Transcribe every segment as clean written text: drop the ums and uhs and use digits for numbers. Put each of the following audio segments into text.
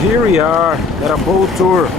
Here we are at a boat tour.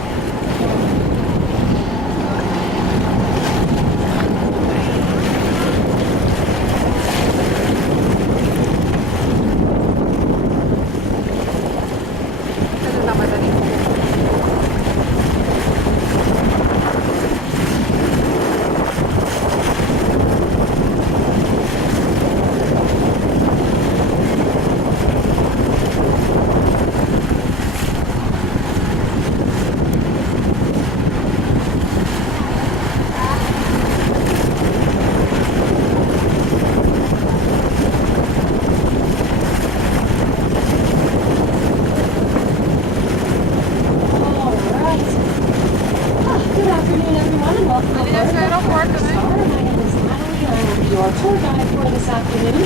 Your tour guide for this afternoon.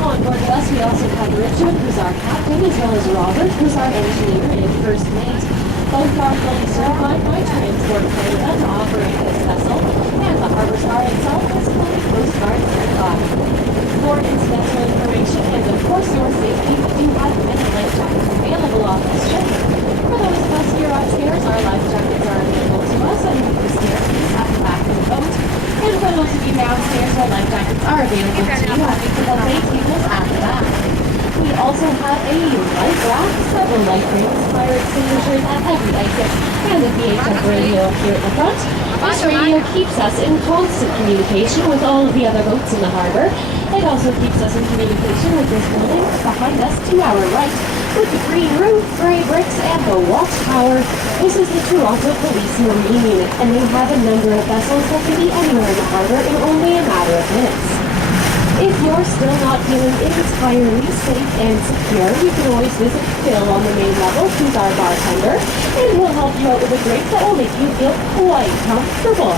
On board with us, we also have Richard, who's our captain, as well as Robert, who's our engineer and first mate. Both are fully certified by Transport Canada to operate this vessel, and the Harbour Star itself is fully Coast Guard certified. For incidental information and, of course, your safety, we do have many life jackets available on this ship. For those of us here upstairs, our life jackets are available to us underneath the staircase at the back of the boat. And for those of you downstairs, our life jackets are available to you at the buffet tables at the back. We also have a life raft, several life rings, fire extinguishers at every exit, and a VHF radio here at the front. This radio keeps us in constant communication with all of the other boats in the harbour. It also keeps us in communication with this building behind us to our right, with the green roof, grey bricks, and the watchtower. This is the Toronto Police Marine Unit, and they have a number of vessels that can be anywhere in the harbour in only a matter of minutes. If you're still not feeling entirely safe and secure, you can always visit Phil on the main level, who's our bartender, and he'll help you out with a drink that will make you feel quite comfortable.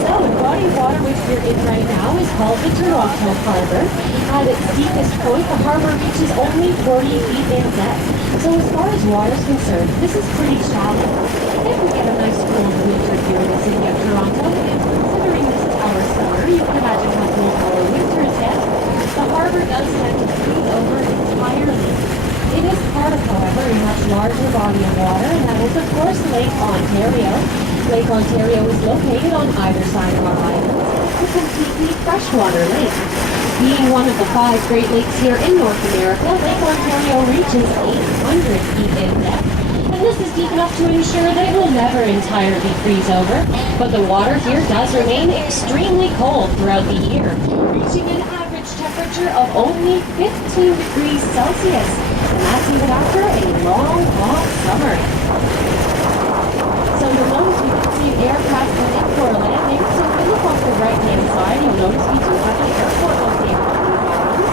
So, the body of water which we're in right now is called the Toronto Harbour. At its deepest point, the harbour reaches only 40 feet in depth. So as far as water is concerned, this is pretty shallow. If we get a nice cold winter here in the city of Toronto, and considering this is our summer, you can imagine how cold our winters get. The harbour does tend to freeze over entirely. It is part of, however, a much larger body of water, and that is, of course, Lake Ontario. Lake Ontario is located on either side of our islands. It's a completely freshwater lake. Being one of the 5 Great Lakes here in North America, Lake Ontario reaches 800 feet in depth. And this is deep enough to ensure that it will never entirely freeze over. But the water here does remain extremely cold throughout the year, reaching an average temperature of only 15 degrees Celsius. And that's even after a long, hot summer. So you'll notice we can see an aircraft coming for a landing. So if you look off the right-hand side, you'll notice we do have an airport located on the islands.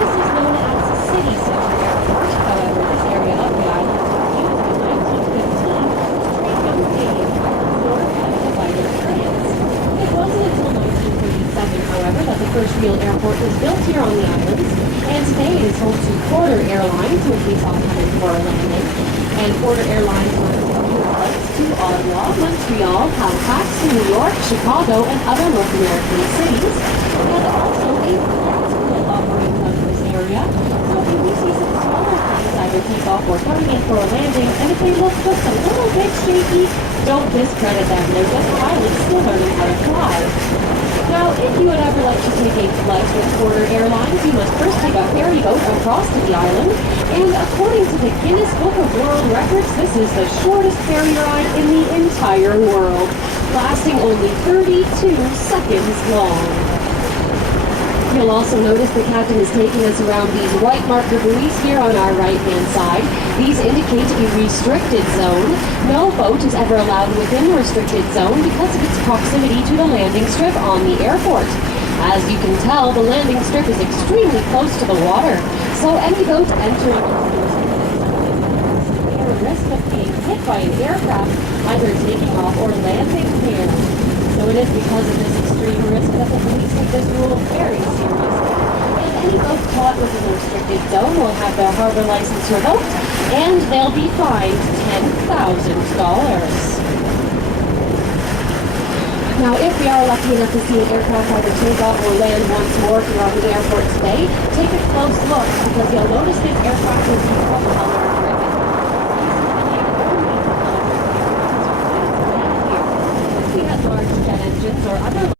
This is known as the City Center Airport. However, this area of the island was used in 1915 to train young Canadians for medical fighter experience. It wasn't until 1937, however, that the first real airport was built here on the islands. And today it is home to Porter Airlines, which we saw coming for a landing. And Porter Airlines runs flights to Ottawa, Montreal, Halifax, New York, Chicago, and other North American cities, and also a flight school operates out of this area. So if you do see some smaller planes either take off or coming in for a landing, and if they look just a little bit shaky, don't discredit them. They're just pilots still learning how to fly. Now, if you would ever like to take a flight with Porter Airlines, you must first take a ferry boat across to the island, and according to the Guinness Book of World Records, this is the shortest ferry ride in the entire world, lasting only 32 seconds long. You'll also notice the captain is taking us around these white marker buoys here on our right-hand side. These indicate a restricted zone. No boat is ever allowed within the restricted zone because of its proximity to the landing strip on the airport. As you can tell, the landing strip is extremely close to the water, so any boat entering the risk of being hit by an aircraft, either taking off or landing here. So it is because of this extreme risk that the police take this rule very seriously. And any boat caught within the restricted zone will have their harbor license revoked, and they'll be fined $10,000. Now, if we are lucky enough to see an aircraft either take off or land once more here on the airport today, take a close look because you'll notice this aircraft will be or other